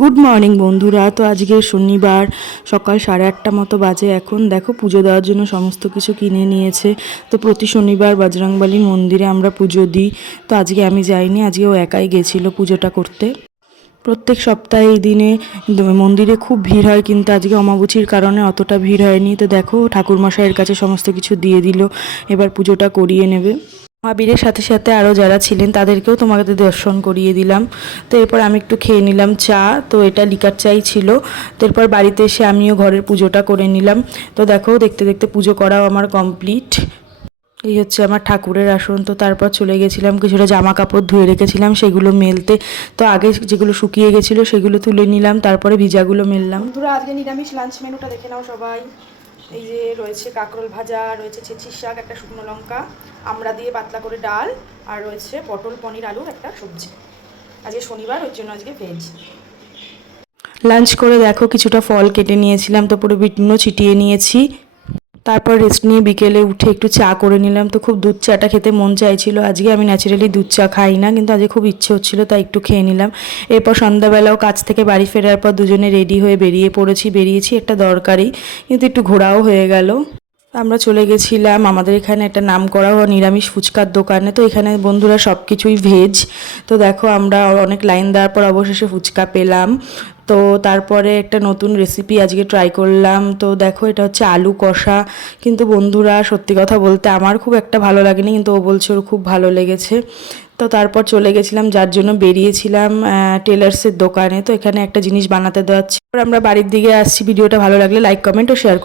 Good morning বন্ধুরা। তো আজকে শনিবার, সকাল সাড়ে আটটা মতো বাজে এখন। দেখো, পুজো দেওয়ার জন্য সমস্ত কিছু কিনে নিয়েছে। তো প্রতি শনিবার বজরংবলী মন্দিরে আমরা পুজো দিই। তো আজকে আমি যাইনি, আজকে ও একাই গেছিল পুজোটা করতে। প্রত্যেক সপ্তাহে এই দিনে মন্দিরে খুব ভিড় হয়, কিন্তু আজকে অমাবুচির কারণে অতটা ভিড় হয়নি। তো দেখো, ঠাকুরমশাইয়ের কাছে সমস্ত কিছু দিয়ে দিল। এবার পুজোটা করিয়ে নেবে। মহাবীরের সাথে সাথে আরও যারা ছিলেন, তাদেরকেও তোমাকে দর্শন করিয়ে দিলাম। তো এরপর আমি একটু খেয়ে নিলাম চা। তো এটা লিকার চাই ছিল। তো এরপর বাড়িতে এসে আমিও ঘরের পুজোটা করে নিলাম। তো দেখো, দেখতে দেখতে পুজো করাও আমার কমপ্লিট এই হচ্ছে আমার ঠাকুরের আসন। তো তারপর চলে গেছিলাম, কিছুটা জামা কাপড় ধুয়ে রেখেছিলাম, সেগুলো মেলতে। তো আগে যেগুলো শুকিয়ে গেছিল, সেগুলো তুলে নিলাম। তারপরে ভিজাগুলো মেললাম। বন্ধুরা, আজকে নিরামিষ লাঞ্চ মেনুটা দেখে নাও সবাই। এই যে রয়েছে কাঁকরোল ভাজা, রয়েছে ছেচির শাক, একটা শুকনো লঙ্কা, আমড়া দিয়ে পাতলা করে ডাল, আর রয়েছে পটল পনির আলুর একটা সবজি। আজকে শনিবার, ওই জন্য আজকে ভেজ লাঞ্চ করে দেখো, কিছুটা ফল কেটে নিয়েছিলাম, তো পুরো বিটনুও ছিটিয়ে নিয়েছি। তারপর রেস্ট নিয়ে বিকেলে উঠে একটু চা করে নিলাম। তো খুব দুধ চাটা খেতে মন চাইছিল। আজকে আমি ন্যাচারালি দুধ চা খাই না, কিন্তু আজকে খুব ইচ্ছে হচ্ছিল, তাই একটু খেয়ে নিলাম। এরপর সন্ধ্যাবেলাও কাজ থেকে বাড়ি ফেরার পর দুজনে রেডি হয়ে বেরিয়ে পড়েছি। বেরিয়েছি একটা দরকারি, কিন্তু একটু ঘোরাও হয়ে গেল। আমরা চলে গেছিলাম, আমাদের এখানে একটা নাম করা নিরামিষ ফুচকার দোকানে। তো এখানে বন্ধুরা সব কিছুই ভেজ তো দেখো আমরা অনেক লাইন দেওয়ার পর অবশেষে ফুচকা পেলাম। তো তারপরে একটা নতুন রেসিপি আজকে ট্রাই করলাম। তো দেখো এটা হচ্ছে আলু কষা। কিন্তু বন্ধুরা সত্যি কথা বলতে আমার খুব একটা ভালো লাগেনি, কিন্তু ও বলছে ওর খুব ভালো লেগেছে। তো তারপর চলে গেছিলাম, যার জন্য বেরিয়েছিলাম টেলার্সের দোকানে। তো এখানে একটা জিনিস বানাতে দেওয়া আমরা বাড়ির দিকে আসছি। ভিডিওটা ভালো লাগলে লাইক কমেন্ট ও শেয়ার